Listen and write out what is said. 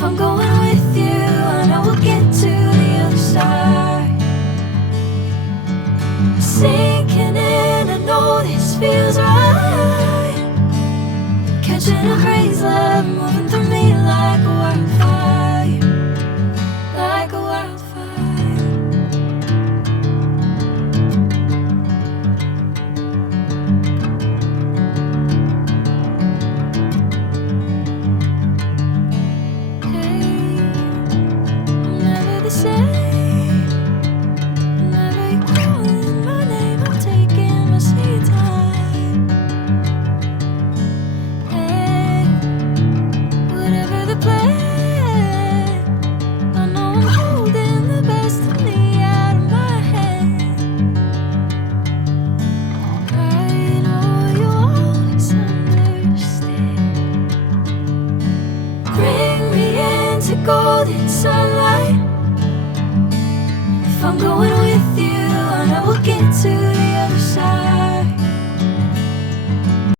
If I'm going with you, I know we'll get to the other side. Sinking in, I know this feels right. Catching a crazy love, moving through me like a wildfire, like a wildfire. Hey, I'm never the same. Whenever you're calling my name, I'm taking my sweet time. Hey, whatever the plan, I know I'm holding the best of me out of my hand. I know you'll always understand. Bring me into golden sunlight. If I'm going with you, I know we'll get to the other side.